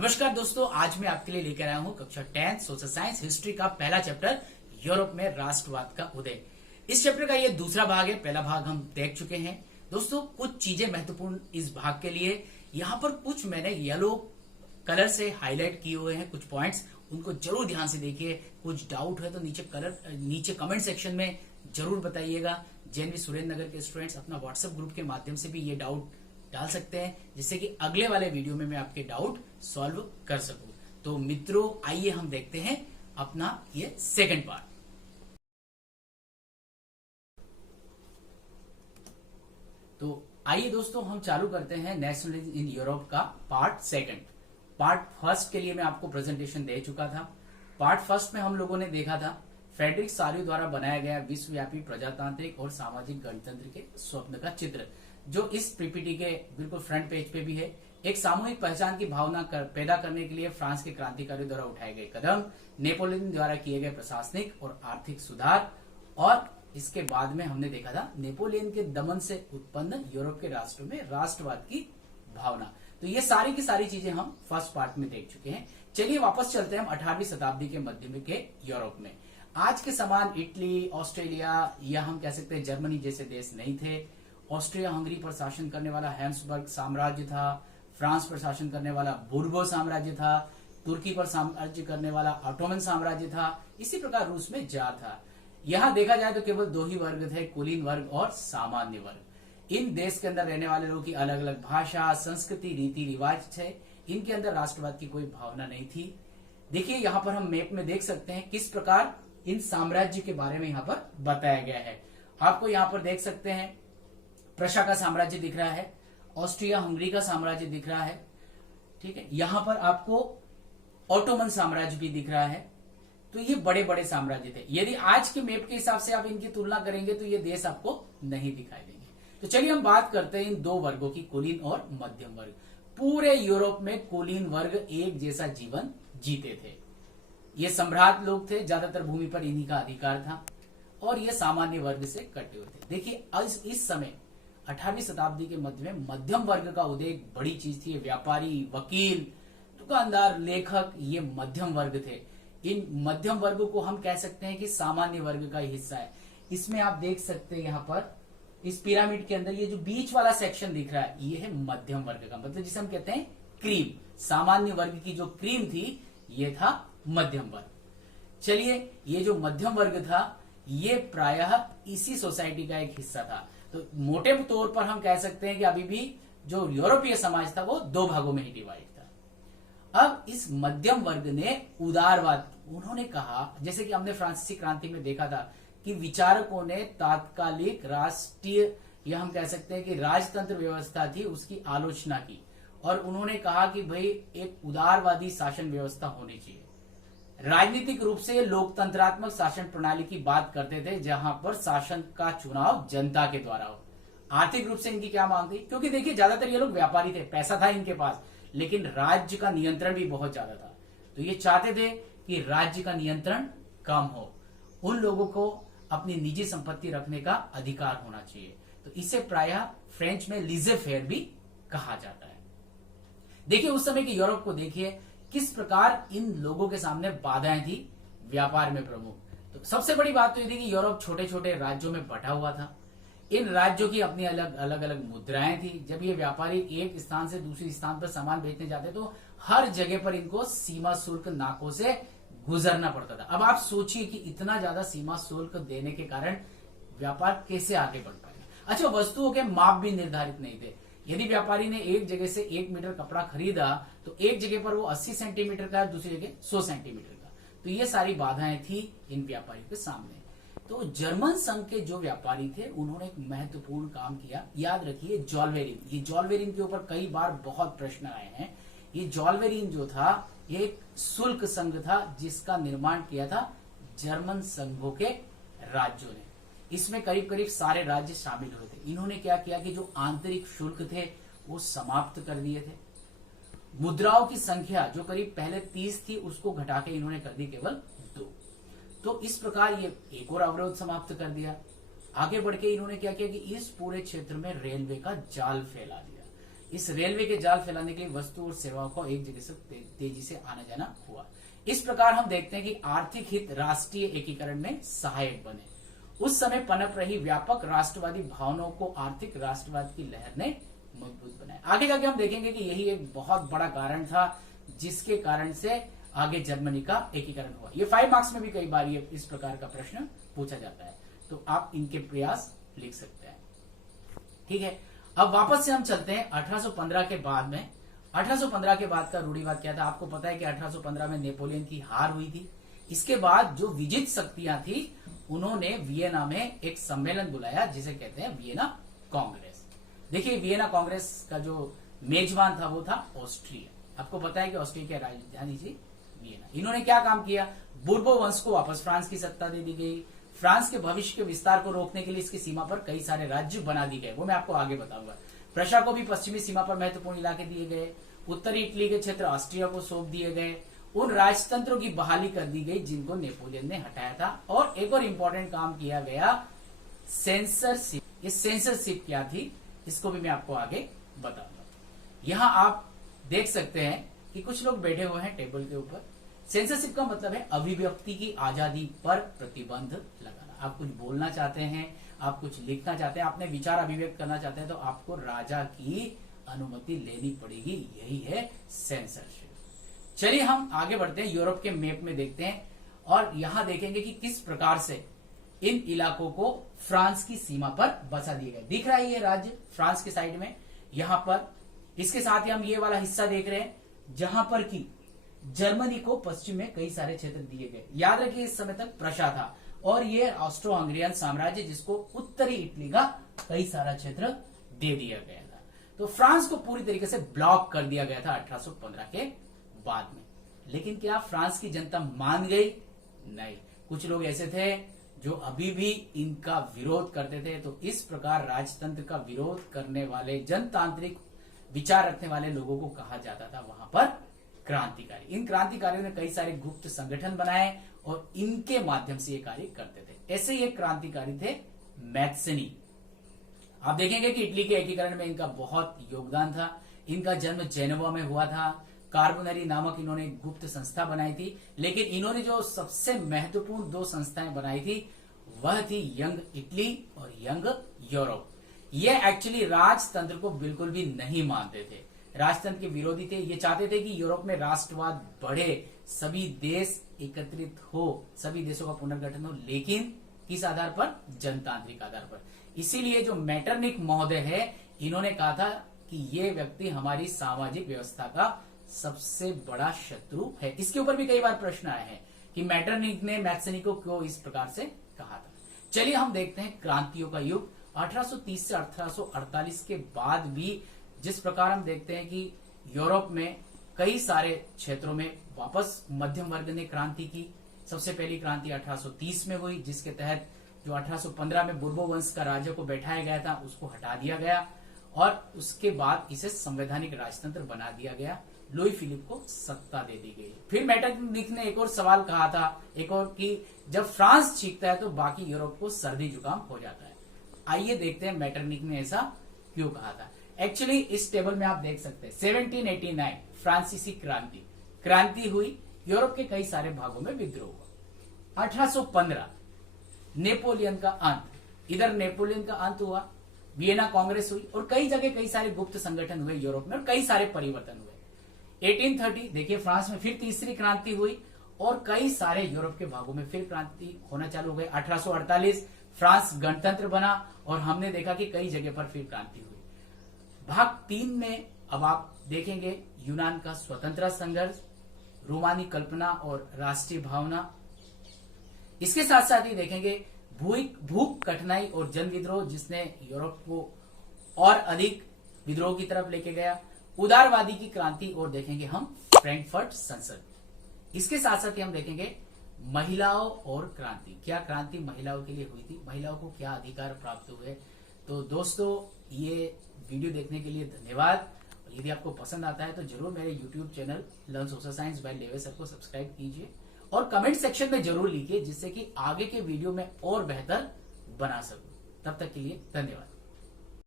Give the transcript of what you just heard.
नमस्कार दोस्तों, आज मैं आपके लिए लेकर आया हूं कक्षा 10 सोशल साइंस हिस्ट्री का पहला चैप्टर यूरोप में राष्ट्रवाद का उदय। इस चैप्टर का ये दूसरा भाग है। पहला भाग हम देख चुके हैं। दोस्तों, कुछ चीजें महत्वपूर्ण इस भाग के लिए, यहाँ पर कुछ मैंने येलो कलर से हाईलाइट किए हुए हैं कुछ पॉइंट्स, उनको जरूर ध्यान से देखिए। कुछ डाउट है तो नीचे कमेंट सेक्शन में जरूर बताइएगा। जेएनवी सुरेंद्र नगर के स्टूडेंट्स अपना व्हाट्सएप ग्रुप के माध्यम से भी ये डाउट डाल सकते हैं, जिससे कि अगले वाले वीडियो में मैं आपके डाउट सॉल्व कर सकूं। तो मित्रों, आइए हम देखते हैं अपना ये सेकंड पार्ट। तो आइए दोस्तों, हम चालू करते हैं नेशनलिज्म इन यूरोप का पार्ट सेकंड। पार्ट फर्स्ट के लिए मैं आपको प्रेजेंटेशन दे चुका था। पार्ट फर्स्ट में हम लोगों ने देखा था फ्रेडरिक सार्यू द्वारा बनाया गया विश्वव्यापी प्रजातांत्रिक और सामाजिक गणतंत्र के स्वप्न का चित्र, जो इस पीपीटी के बिल्कुल फ्रंट पेज पे भी है। एक सामूहिक पहचान की भावना पैदा करने के लिए फ्रांस के क्रांतिकारियों द्वारा उठाए गए कदम, नेपोलियन द्वारा किए गए प्रशासनिक और आर्थिक सुधार, और इसके बाद में हमने देखा था नेपोलियन के दमन से उत्पन्न यूरोप के राष्ट्रों में राष्ट्रवाद की भावना। तो ये सारी की सारी चीजें हम फर्स्ट पार्ट में देख चुके हैं। चलिए वापस चलते हैं हम 18वीं शताब्दी के मध्य में के यूरोप में। आज के समान इटली, ऑस्ट्रेलिया या हम कह सकते हैं जर्मनी जैसे देश नहीं थे। ऑस्ट्रिया हंगरी पर शासन करने वाला हैब्सबर्ग साम्राज्य था। फ्रांस पर शासन करने वाला बुर्बो साम्राज्य था। तुर्की पर साम्राज्य करने वाला ऑटोमन साम्राज्य था। इसी प्रकार रूस में जार था। यहाँ देखा जाए तो केवल दो ही वर्ग थे, कुलीन वर्ग और सामान्य वर्ग। इन देश के अंदर रहने वाले लोगों की अलग अलग भाषा, संस्कृति, रीति रिवाज थे। इनके अंदर राष्ट्रवाद की कोई भावना नहीं थी। देखिए, यहाँ पर हम मैप में देख सकते हैं किस प्रकार इन साम्राज्य के बारे में यहाँ पर बताया गया है। आपको यहाँ पर देख सकते हैं प्रशा का साम्राज्य दिख रहा है, ऑस्ट्रिया हंगरी का साम्राज्य दिख रहा है, ठीक है। यहां पर आपको ऑटोमन साम्राज्य भी दिख रहा है। तो ये बड़े बड़े साम्राज्य थे। यदि आज के मैप के हिसाब से आप इनकी तुलना करेंगे तो ये देश आपको नहीं दिखाई देंगे। तो चलिए हम बात करते हैं इन दो वर्गों की, कुलीन और मध्यम वर्ग। पूरे यूरोप में कुलीन वर्ग एक जैसा जीवन जीते थे। ये सम्राट लोग थे, ज्यादातर भूमि पर इन्हीं का अधिकार था, और ये सामान्य वर्ग से कटे हुए थे। देखिए, इस समय 18वीं शताब्दी के मध्य में मध्यम वर्ग का उदय एक बड़ी चीज थी। व्यापारी, वकील, दुकानदार, लेखक, ये मध्यम वर्ग थे। इन मध्यम वर्ग को हम कह सकते हैं कि सामान्य वर्ग का हिस्सा है। इसमें आप देख सकते हैं यहाँ पर इस पिरामिड के अंदर ये जो बीच वाला सेक्शन दिख रहा है, ये है मध्यम वर्ग का, मतलब जिसे हम कहते हैं क्रीम। सामान्य वर्ग की जो क्रीम थी, ये था मध्यम वर्ग। चलिए, ये जो मध्यम वर्ग था, ये प्रायः इसी सोसाइटी का एक हिस्सा था। तो मोटे तौर पर हम कह सकते हैं कि अभी भी जो यूरोपीय समाज था वो दो भागों में ही डिवाइड था। अब इस मध्यम वर्ग ने उदारवाद, उन्होंने कहा, जैसे कि हमने फ्रांसीसी क्रांति में देखा था कि विचारकों ने तात्कालिक राष्ट्रीय या हम कह सकते हैं कि राजतंत्र व्यवस्था थी, उसकी आलोचना की, और उन्होंने कहा कि भाई एक उदारवादी शासन व्यवस्था होनी चाहिए। राजनीतिक रूप से लोकतंत्रात्मक शासन प्रणाली की बात करते थे, जहां पर शासन का चुनाव जनता के द्वारा हो। आर्थिक रूप से इनकी क्या मांग थी, क्योंकि देखिए ज्यादातर ये लोग व्यापारी थे, पैसा था इनके पास, लेकिन राज्य का नियंत्रण भी बहुत ज्यादा था। तो ये चाहते थे कि राज्य का नियंत्रण कम हो, उन लोगों को अपनी निजी संपत्ति रखने का अधिकार होना चाहिए। तो इसे प्रायः फ्रेंच में लीजे फेयर भी कहा जाता है। देखिए, उस समय के यूरोप को देखिए किस प्रकार इन लोगों के सामने बाधाएं थी व्यापार में प्रमुख। तो सबसे बड़ी बात तो ये थी कि यूरोप छोटे छोटे राज्यों में बटा हुआ था। इन राज्यों की अपनी अलग अलग मुद्राएं थी। जब ये व्यापारी एक स्थान से दूसरे स्थान पर सामान बेचने जाते तो हर जगह पर इनको सीमा शुल्क नाकों से गुजरना पड़ता था। अब आप सोचिए कि इतना ज्यादा सीमा शुल्क देने के कारण व्यापार कैसे आगे बढ़ पाएगा। अच्छा, वस्तुओं के माप भी निर्धारित नहीं थे। यदि व्यापारी ने एक जगह से 1 मीटर कपड़ा खरीदा तो एक जगह पर वो 80 सेंटीमीटर का, दूसरी जगह 100 सेंटीमीटर का। तो ये सारी बाधाएं थी इन व्यापारियों के सामने। तो जर्मन संघ के जो व्यापारी थे, उन्होंने एक महत्वपूर्ण काम किया। याद रखिए, जॉल्वेरिन। ये जॉल्वेरिन के ऊपर कई बार बहुत प्रश्न आए हैं। ये जॉल्वेरिन जो था, ये एक शुल्क संघ था जिसका निर्माण किया था जर्मन संघों के राज्यों ने। इसमें करीब करीब सारे राज्य शामिल हुए थे। इन्होंने क्या किया कि जो आंतरिक शुल्क थे वो समाप्त कर दिए थे। मुद्राओं की संख्या जो करीब पहले 30 थी, उसको घटा के इन्होंने कर दी केवल 2। तो इस प्रकार ये एक और अवरोध समाप्त कर दिया। आगे बढ़ के इन्होंने क्या किया कि इस पूरे क्षेत्र में रेलवे का जाल फैला दिया। इस रेलवे के जाल फैलाने के लिए वस्तु और सेवाओं को एक जगह से तेजी से आना जाना हुआ। इस प्रकार हम देखते हैं कि आर्थिक हित राष्ट्रीय एकीकरण में सहायक बने। उस समय पनप रही व्यापक राष्ट्रवादी भावनाओं को आर्थिक राष्ट्रवाद की लहर ने मजबूत बनाया। आगे जाके हम देखेंगे कि यही एक बहुत बड़ा कारण था जिसके कारण से आगे जर्मनी का एकीकरण हुआ। ये 5 मार्क्स में भी कई बार ये इस प्रकार का प्रश्न पूछा जाता है, तो आप इनके प्रयास लिख सकते हैं। ठीक है, अब वापस से हम चलते हैं 1815 के बाद में। 1815 के बाद का रूढ़िवाद क्या था? आपको पता है कि 1815 में नेपोलियन की हार हुई थी। इसके बाद जो विजित शक्तियां थी उन्होंने वियना में एक सम्मेलन बुलाया जिसे कहते हैं वियना कांग्रेस। देखिए, वियना कांग्रेस का जो मेजबान था वो था ऑस्ट्रिया। आपको पता है कि ऑस्ट्रिया की राजधानी थी वियना। इन्होंने क्या काम किया? बुर्बो वंश को वापस फ्रांस की सत्ता दे दी गई। फ्रांस के भविष्य के विस्तार को रोकने के लिए इसकी सीमा पर कई सारे राज्य बना दिए गए, वो मैं आपको आगे बताऊंगा। प्रशा को भी पश्चिमी सीमा पर महत्वपूर्ण इलाके दिए गए। उत्तरी इटली के क्षेत्र ऑस्ट्रिया को सौंप दिए गए। उन राजतंत्रों की बहाली कर दी गई जिनको नेपोलियन ने हटाया था। और एक और इम्पोर्टेंट काम किया गया, सेंसरशिप। ये सेंसरशिप क्या थी इसको भी मैं आपको आगे बताऊंगा। यहां आप देख सकते हैं कि कुछ लोग बैठे हुए हैं टेबल के ऊपर। सेंसरशिप का मतलब है अभिव्यक्ति की आजादी पर प्रतिबंध लगाना। आप कुछ बोलना चाहते हैं, आप कुछ लिखना चाहते हैं, अपने विचार अभिव्यक्त करना चाहते हैं तो आपको राजा की अनुमति लेनी पड़ेगी। यही है सेंसरशिप। चलिए हम आगे बढ़ते हैं, यूरोप के मैप में देखते हैं और यहां देखेंगे कि किस प्रकार से इन इलाकों को फ्रांस की सीमा पर बसा दिया गया। दिख रहा है ये राज्य फ्रांस के साइड में, यहां पर। इसके साथ ही हम ये वाला हिस्सा देख रहे हैं जहां पर कि जर्मनी को पश्चिम में कई सारे क्षेत्र दिए गए। याद रखिए इस समय तक प्रशा था और ये ऑस्ट्रो हंगरियन साम्राज्य जिसको उत्तरी इटली का कई सारा क्षेत्र दे दिया गया था। तो फ्रांस को पूरी तरीके से ब्लॉक कर दिया गया था 1815 के बाद में। लेकिन क्या फ्रांस की जनता मान गई? नहीं, कुछ लोग ऐसे थे जो अभी भी इनका विरोध करते थे। तो इस प्रकार राजतंत्र का विरोध करने वाले, जनतांत्रिक विचार रखने वाले लोगों को कहा जाता था वहां पर क्रांतिकारी। इन क्रांतिकारियों ने कई सारे गुप्त संगठन बनाए और इनके माध्यम से ये कार्य करते थे। ऐसे ये क्रांतिकारी थे मैथ्सनी। आप देखेंगे कि इटली के एकीकरण में इनका बहुत योगदान था। इनका जन्म जेनेवा में हुआ था। कार्बोनरी नामक इन्होंने एक गुप्त संस्था बनाई थी। लेकिन इन्होंने जो सबसे महत्वपूर्ण 2 संस्थाएं बनाई थी वह थी यंग इटली और यंग यूरोप। ये एक्चुअली राजतंत्र को बिल्कुल भी नहीं मानते थे, राजतंत्र के विरोधी थे। ये चाहते थे कि यूरोप में राष्ट्रवाद बढ़े, सभी देश एकत्रित हो, सभी देशों का पुनर्गठन हो, लेकिन किस आधार पर? जनतांत्रिक आधार पर। इसीलिए जो मेटरनिक महोदय है इन्होंने कहा था कि ये व्यक्ति हमारी सामाजिक व्यवस्था का सबसे बड़ा शत्रु है। इसके ऊपर भी कई बार प्रश्न आए हैं कि मेटरनिक ने मैथ्सनी को क्यों इस प्रकार से कहा था। चलिए हम देखते हैं क्रांतियों का युग। 1830 से 1848 के बाद भी जिस प्रकार हम देखते हैं कि यूरोप में कई सारे क्षेत्रों में वापस मध्यम वर्ग ने क्रांति की। सबसे पहली क्रांति 1830 में हुई जिसके तहत जो 1815 में बुर्बो वंश का राजा को बैठाया गया था उसको हटा दिया गया और उसके बाद इसे संवैधानिक राजतंत्र बना दिया गया। लुई फिलिप को सत्ता दे दी गई। फिर मेटरनिक ने एक और सवाल कहा था, एक और, कि जब फ्रांस छींकता है तो बाकी यूरोप को सर्दी जुकाम हो जाता है। आइए देखते हैं मेटरनिक ने ऐसा क्यों कहा था। एक्चुअली इस टेबल में आप देख सकते हैं 1789 फ्रांसीसी क्रांति हुई, यूरोप के कई सारे भागों में विद्रोह हुआ। 1815 नेपोलियन का अंत, इधर नेपोलियन का अंत हुआ, वियना कांग्रेस हुई और कई जगह कई सारे गुप्त संगठन हुए यूरोप में और कई सारे परिवर्तन हुए। 1830 देखिए फ्रांस में फिर तीसरी क्रांति हुई और कई सारे यूरोप के भागों में फिर क्रांति होना चालू हो गई। 1848 फ्रांस गणतंत्र बना और हमने देखा कि कई जगह पर फिर क्रांति हुई। भाग 3 में अब आप देखेंगे यूनान का स्वतंत्रता संघर्ष, रोमानी कल्पना और राष्ट्रीय भावना। इसके साथ साथ ही देखेंगे भूख कठिनाई और जन विद्रोह जिसने यूरोप को और अधिक विद्रोह की तरफ लेके गया। उदारवादी की क्रांति और देखेंगे हम फ्रैंकफर्ट संसद। इसके साथ साथ ही हम देखेंगे महिलाओं और क्रांति। क्या क्रांति महिलाओं के लिए हुई थी, महिलाओं को क्या अधिकार प्राप्त हुए। तो दोस्तों ये वीडियो देखने के लिए धन्यवाद। यदि आपको पसंद आता है तो जरूर मेरे YouTube channel learn social science by लेवे सर को सब्सक्राइब कीजिए और कमेंट सेक्शन में जरूर लिखिए जिससे कि आगे के वीडियो में और बेहतर बना सकूं। तब तक के लिए धन्यवाद।